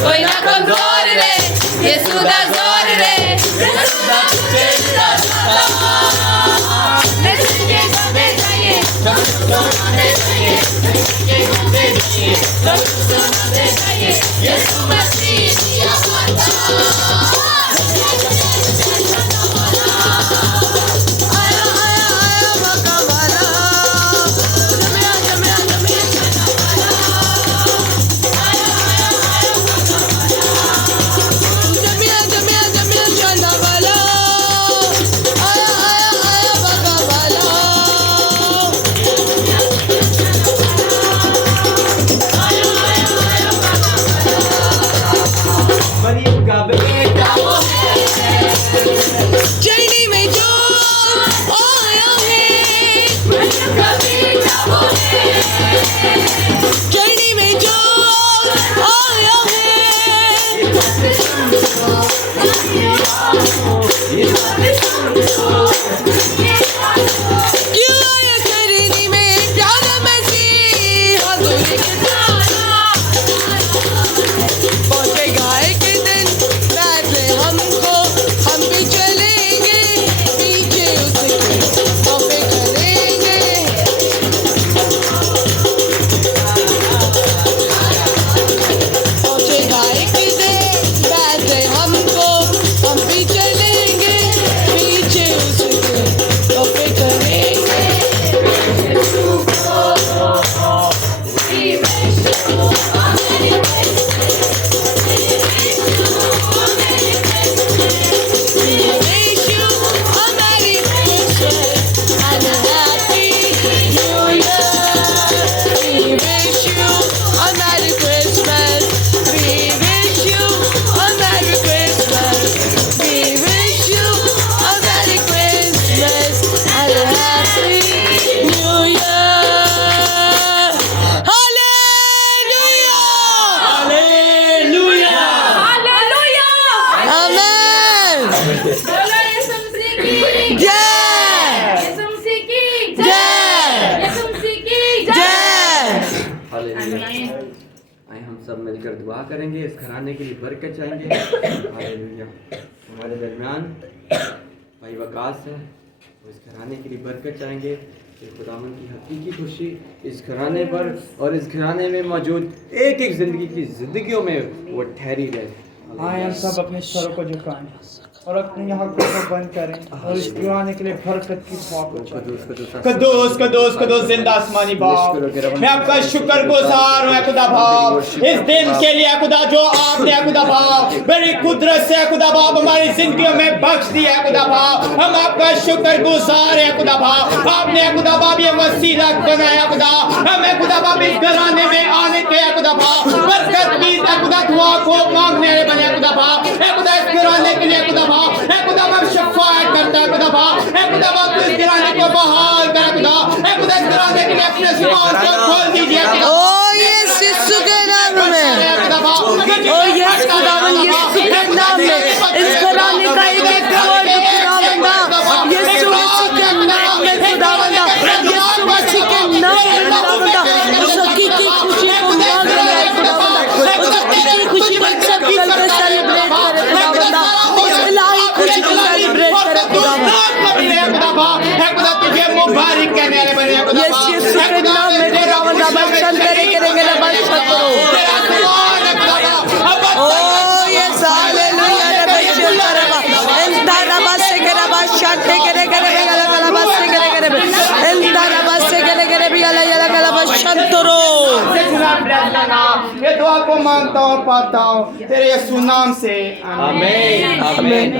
कोई ना कमजोर रे यीशु दा जोर रे यीशु दा तुझे रास्ता यीशु के गाने जाइए सब सुनाने जाइए यीशु के गाने जाइए सब सुनाने जाइए यीशु मसीह दिया वादा जर्नी में जो आया है जर्नी में जो आया है क्यों आया जर्नी में प्यारा मसीह पहुंचेगा एक दिन बैठे हमको हम भी चलेंगे पीछे उसके तोहफे करेंगे पहुंचेगा एक दिन बैठे हमको हम भी चलेंगे पीछे उसके तोहफे करेंगे आइए हम सब मिलकर दुआ करेंगे, इस घराने के लिए बरकत चाहेंगे। हालेलुया। हमारे दरमियान भाई वकास है, वो इस घराने के लिए बरकत चाहेंगे कि खुदावन की हकीकी खुशी इस घराने पर और इस घराने में मौजूद एक एक जिंदगियों में वो ठहरी रहे। आए हम सब अपने सरों को झुकाएं और अपने यहाँ को बंद करें और इस दीवाने के लिए बरकत की दुआ को कदूस कदूस कदूस जिंदा आसमानी बाप, मैं आपका शुक्रगुजार हूँ खुदा बाप इस दिन के लिए खुदा जो आपने खुदा बाप बड़ी कुदरत से खुदा बाप हमारी जिंदगियों में बख्श दिया खुदा बाप। हम आपका शुक्रगुजार है खुदा बाप, आपने खुदा बाप ये वसीला बनाया खुदा हमें खुदा बाप इस घराने में आने के खुदा बाप बरकत की खुदा दुआ को मांगने बने खुदा बाप खुदा इस घराने के लिए खुदा खुदा बाप शफाअत करता है खुदा बाप खुदा बाप इस घराने को बहाल कर खुदा खुदा इस घराने के लिए अपने जुबान को खोल दीजिए ओ यस यीशु के नाम में ओ यस खुदावन यीशु के नाम में इस घराने का एक एक खुदावंदा यीशु मसीह के नाम में खुदावंदा यीशु मसीह के नाम में खुदावंदा उस हकीकी खुशी को मांग रहे हैं खुदावंदा उस हकीकी खुशी को सब मिलकर सेलिब्रेट करें खुदावंदा उस इलाही खुशी को सेलिब्रेट करें खुदावंदा मुबारक कहने वाले बने खुदा यस यीशु के नाम में खुदावंदा बरकत करेंगे ना बरकत करो ओ यस हालेलुया रब शंतरवा एंता रबा से करबा शांति करे गला गला से करे एंता रबा से करे गला गला शंतरो ये दुआ को मांगता हूँ पाता हूँ तेरे यीशु नाम से आमीन आमीन।